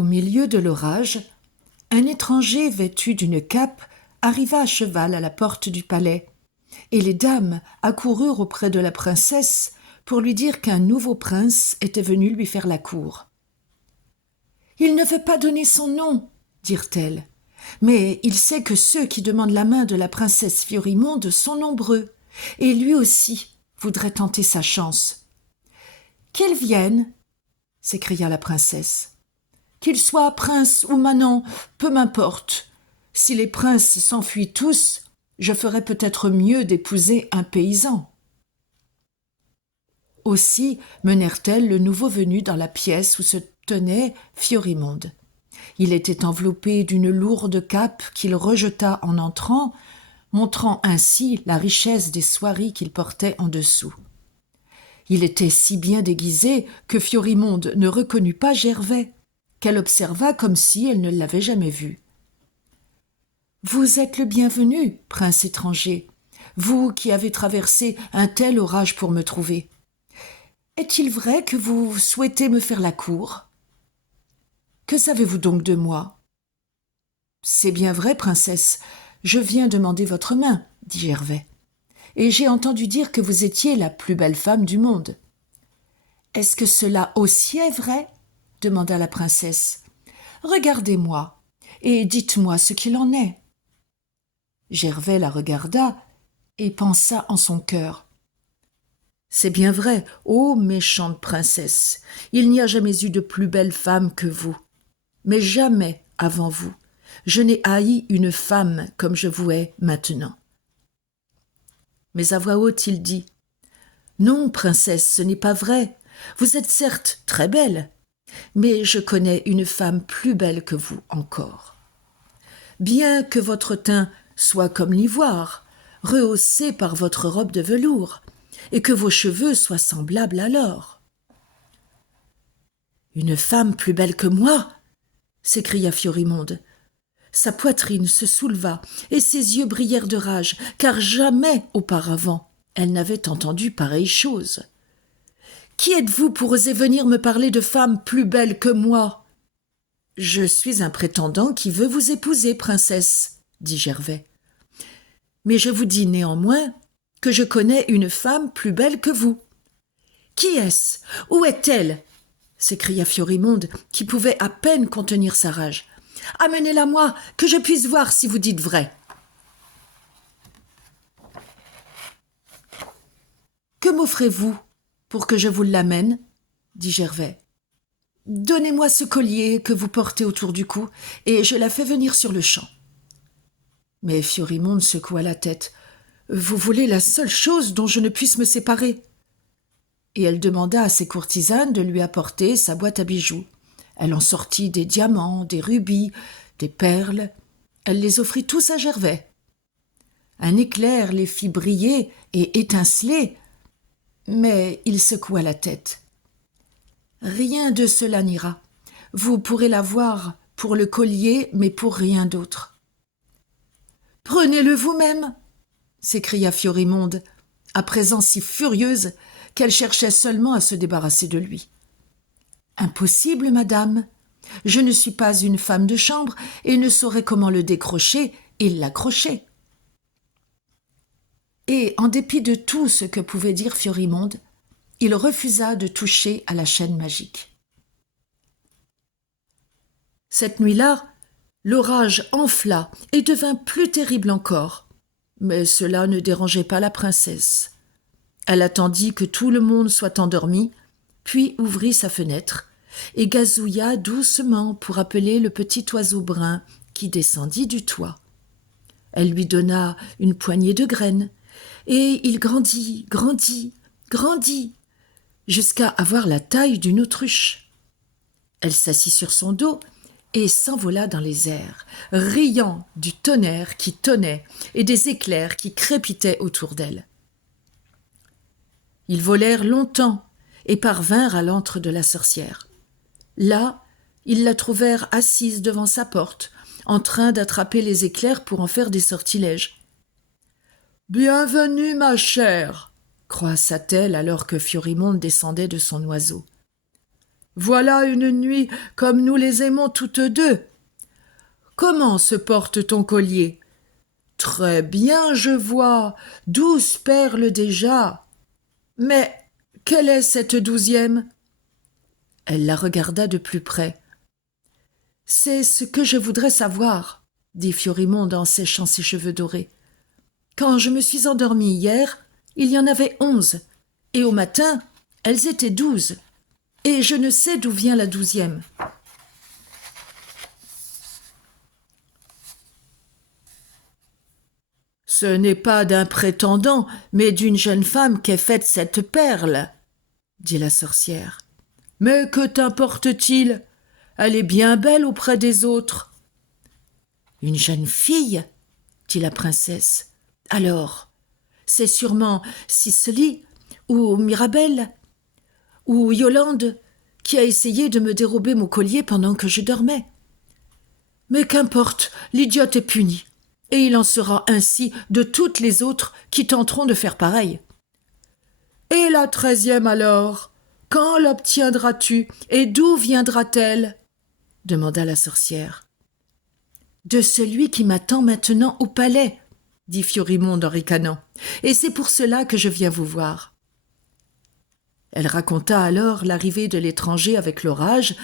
Au milieu de l'orage, un étranger vêtu d'une cape arriva à cheval à la porte du palais, et les dames accoururent auprès de la princesse pour lui dire qu'un nouveau prince était venu lui faire la cour. « Il ne veut pas donner son nom, » dirent-elles, « mais il sait que ceux qui demandent la main de la princesse Fiorimonde sont nombreux, et lui aussi voudrait tenter sa chance. »« Qu'il vienne !» s'écria la princesse. « Qu'il soit prince ou manant, peu m'importe. Si les princes s'enfuient tous, je ferais peut-être mieux d'épouser un paysan. » Aussi menèrent-elles le nouveau venu dans la pièce où se tenait Fiorimonde. Il était enveloppé d'une lourde cape qu'il rejeta en entrant, montrant ainsi la richesse des soieries qu'il portait en dessous. Il était si bien déguisé que Fiorimonde ne reconnut pas Gervais, qu'elle observa comme si elle ne l'avait jamais vu. « Vous êtes le bienvenu, prince étranger, vous qui avez traversé un tel orage pour me trouver. Est-il vrai que vous souhaitez me faire la cour ? Que savez-vous donc de moi ? » ?»« C'est bien vrai, princesse, je viens demander votre main, » dit Gervais, « et j'ai entendu dire que vous étiez la plus belle femme du monde. »« Est-ce que cela aussi est vrai ? » demanda la princesse. « Regardez-moi, et dites-moi ce qu'il en est. » Gervais la regarda et pensa en son cœur. « C'est bien vrai, ô méchante princesse, il n'y a jamais eu de plus belle femme que vous. Mais jamais, avant vous, je n'ai haï une femme comme je vous hais maintenant. » Mais à voix haute, il dit : « Non, princesse, ce n'est pas vrai. Vous êtes certes très belle, mais je connais une femme plus belle que vous encore. Bien que votre teint soit comme l'ivoire, rehaussé par votre robe de velours, et que vos cheveux soient semblables à l'or. »« Une femme plus belle que moi !» s'écria Fiorimonde. Sa poitrine se souleva et ses yeux brillèrent de rage, car jamais auparavant elle n'avait entendu pareille chose. « Qui êtes-vous pour oser venir me parler de femme plus belle que moi ? » ?»« Je suis un prétendant qui veut vous épouser, princesse, » dit Gervais. « Mais je vous dis néanmoins que je connais une femme plus belle que vous. »« Qui est-ce ? Où est-elle ? » s'écria Fiorimonde, qui pouvait à peine contenir sa rage. « Amenez-la moi, que je puisse voir si vous dites vrai. »« Que m'offrez-vous pour que je vous l'amène ? » dit Gervais. « Donnez-moi ce collier que vous portez autour du cou, et je la fais venir sur le champ. » Mais Fiorimonde secoua la tête. « Vous voulez la seule chose dont je ne puisse me séparer ?» Et elle demanda à ses courtisanes de lui apporter sa boîte à bijoux. Elle en sortit des diamants, des rubis, des perles. Elle les offrit tous à Gervais. Un éclair les fit briller et étinceler, mais il secoua la tête. « Rien de cela n'ira. Vous pourrez l'avoir pour le collier, mais pour rien d'autre. »« Prenez-le vous-même !» s'écria Fiorimonde, à présent si furieuse qu'elle cherchait seulement à se débarrasser de lui. « Impossible, madame. Je ne suis pas une femme de chambre et ne saurais comment le décrocher et l'accrocher. » Et en dépit de tout ce que pouvait dire Fiorimonde, il refusa de toucher à la chaîne magique. Cette nuit-là, l'orage enfla et devint plus terrible encore. Mais cela ne dérangeait pas la princesse. Elle attendit que tout le monde soit endormi, puis ouvrit sa fenêtre et gazouilla doucement pour appeler le petit oiseau brun qui descendit du toit. Elle lui donna une poignée de graines, et il grandit, jusqu'à avoir la taille d'une autruche. Elle s'assit sur son dos et s'envola dans les airs, riant du tonnerre qui tonnait et des éclairs qui crépitaient autour d'elle. Ils volèrent longtemps et parvinrent à l'antre de la sorcière. Là, ils la trouvèrent assise devant sa porte, en train d'attraper les éclairs pour en faire des sortilèges. « Bienvenue, ma chère !» croissa-t-elle alors que Fiorimonde descendait de son oiseau. « Voilà une nuit comme nous les aimons toutes deux. Comment se porte ton collier ? Très bien, je vois, 12 perles déjà. Mais quelle est cette 12e ? Elle la regarda de plus près. C'est ce que je voudrais savoir, dit Fiorimonde en séchant ses cheveux dorés. Quand je me suis endormie hier, il y en avait 11, et au matin, elles étaient 12, et je ne sais d'où vient la 12e. Ce n'est pas d'un prétendant, mais d'une jeune femme qu'est faite cette perle, dit la sorcière. Mais que t'importe-t-il ? Elle est bien belle auprès des autres. Une jeune fille, dit la princesse. Alors, c'est sûrement Cicely ou Mirabelle ou Yolande qui a essayé de me dérober mon collier pendant que je dormais. Mais qu'importe, l'idiote est puni, et il en sera ainsi de toutes les autres qui tenteront de faire pareil. Et la 13e alors ? Quand l'obtiendras-tu et d'où viendra-t-elle ? Demanda la sorcière. De celui qui m'attend maintenant au palais, dit Fiorimonde en ricanant, et c'est pour cela que je viens vous voir. Elle raconta alors l'arrivée de l'étranger avec l'orage,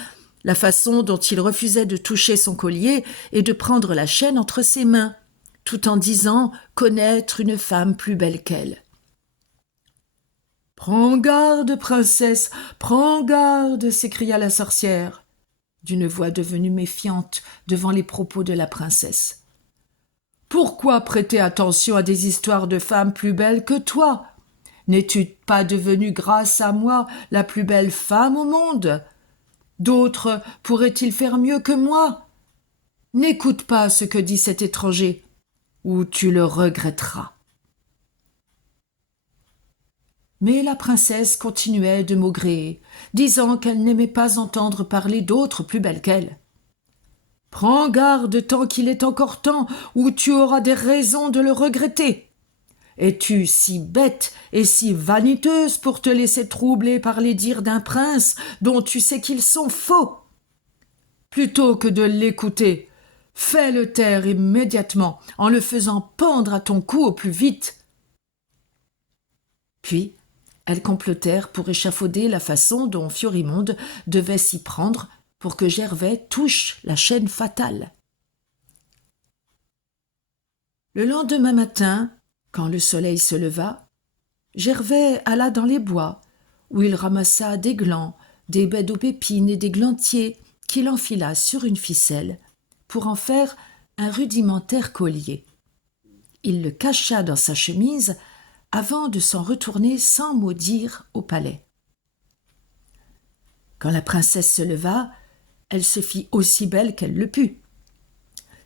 la façon dont il refusait de toucher son collier et de prendre la chaîne entre ses mains, tout en disant connaître une femme plus belle qu'elle. « Prends garde, princesse, prends garde !» s'écria la sorcière, d'une voix devenue méfiante devant les propos de la princesse. « Pourquoi prêter attention à des histoires de femmes plus belles que toi ? N'es-tu pas devenue, grâce à moi, la plus belle femme au monde ? D'autres pourraient-ils faire mieux que moi ? N'écoute pas ce que dit cet étranger, ou tu le regretteras. » Mais la princesse continuait de maugréer, disant qu'elle n'aimait pas entendre parler d'autres plus belles qu'elle. « Prends garde tant qu'il est encore temps, ou tu auras des raisons de le regretter. Es-tu si bête et si vaniteuse pour te laisser troubler par les dires d'un prince dont tu sais qu'ils sont faux ? Plutôt que de l'écouter, fais-le taire immédiatement en le faisant pendre à ton cou au plus vite. » Puis, elles complotèrent pour échafauder la façon dont Fiorimonde devait s'y prendre pour que Gervais touche la chaîne fatale. Le lendemain matin, quand le soleil se leva, Gervais alla dans les bois, où il ramassa des glands, des baies d'aubépine et des glantiers qu'il enfila sur une ficelle pour en faire un rudimentaire collier. Il le cacha dans sa chemise avant de s'en retourner sans mot dire au palais. Quand la princesse se leva, elle se fit aussi belle qu'elle le put,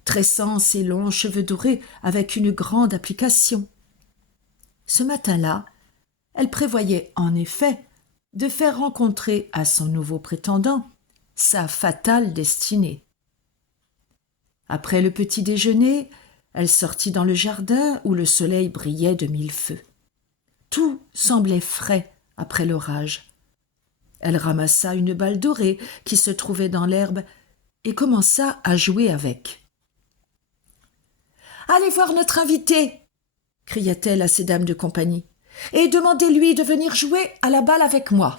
tressant ses longs cheveux dorés avec une grande application. Ce matin-là, elle prévoyait en effet de faire rencontrer à son nouveau prétendant sa fatale destinée. Après le petit déjeuner, elle sortit dans le jardin où le soleil brillait de mille feux. Tout semblait frais après l'orage. Elle ramassa une balle dorée qui se trouvait dans l'herbe et commença à jouer avec. « Allez voir notre invité !» cria-t-elle à ses dames de compagnie, « et demandez-lui de venir jouer à la balle avec moi. »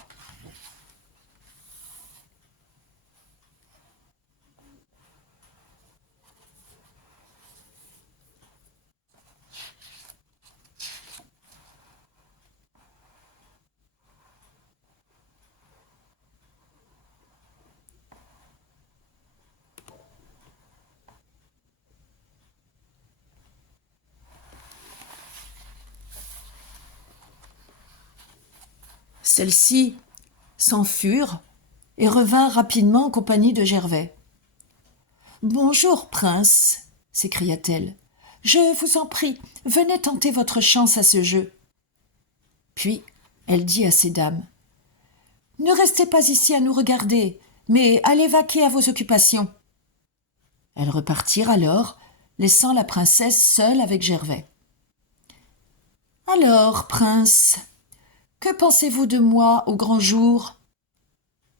Celles-ci s'enfurent et revinrent rapidement en compagnie de Gervais. « Bonjour, prince !» s'écria-t-elle. « Je vous en prie, venez tenter votre chance à ce jeu. » Puis elle dit à ses dames. « Ne restez pas ici à nous regarder, mais allez vaquer à vos occupations. » Elles repartirent alors, laissant la princesse seule avec Gervais. « Alors, prince, que pensez-vous de moi au grand jour ? »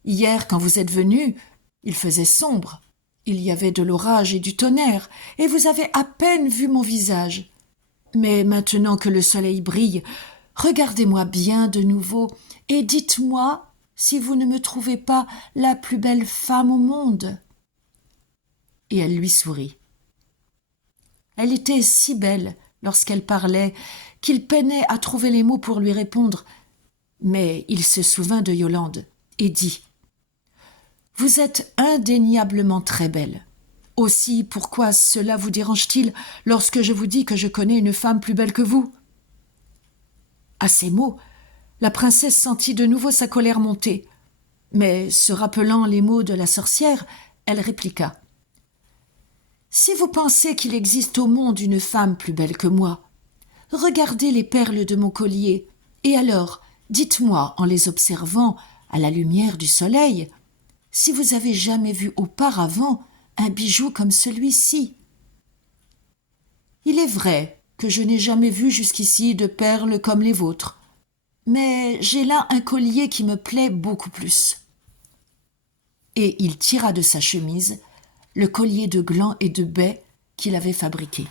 Hier, quand vous êtes venu, il faisait sombre. Il y avait de l'orage et du tonnerre, et vous avez à peine vu mon visage. Mais maintenant que le soleil brille, regardez-moi bien de nouveau et dites-moi si vous ne me trouvez pas la plus belle femme au monde. » Et elle lui sourit. Elle était si belle lorsqu'elle parlait qu'il peinait à trouver les mots pour lui répondre. Mais il se souvint de Yolande et dit « Vous êtes indéniablement très belle. Aussi, pourquoi cela vous dérange-t-il lorsque je vous dis que je connais une femme plus belle que vous ?» À ces mots, la princesse sentit de nouveau sa colère monter. Mais, se rappelant les mots de la sorcière, elle répliqua « Si vous pensez qu'il existe au monde une femme plus belle que moi, regardez les perles de mon collier, et alors, dites-moi, en les observant à la lumière du soleil, si vous avez jamais vu auparavant un bijou comme celui-ci. Il est vrai que je n'ai jamais vu jusqu'ici de perles comme les vôtres, mais j'ai là un collier qui me plaît beaucoup plus. » Et il tira de sa chemise le collier de glands et de baies qu'il avait fabriqué.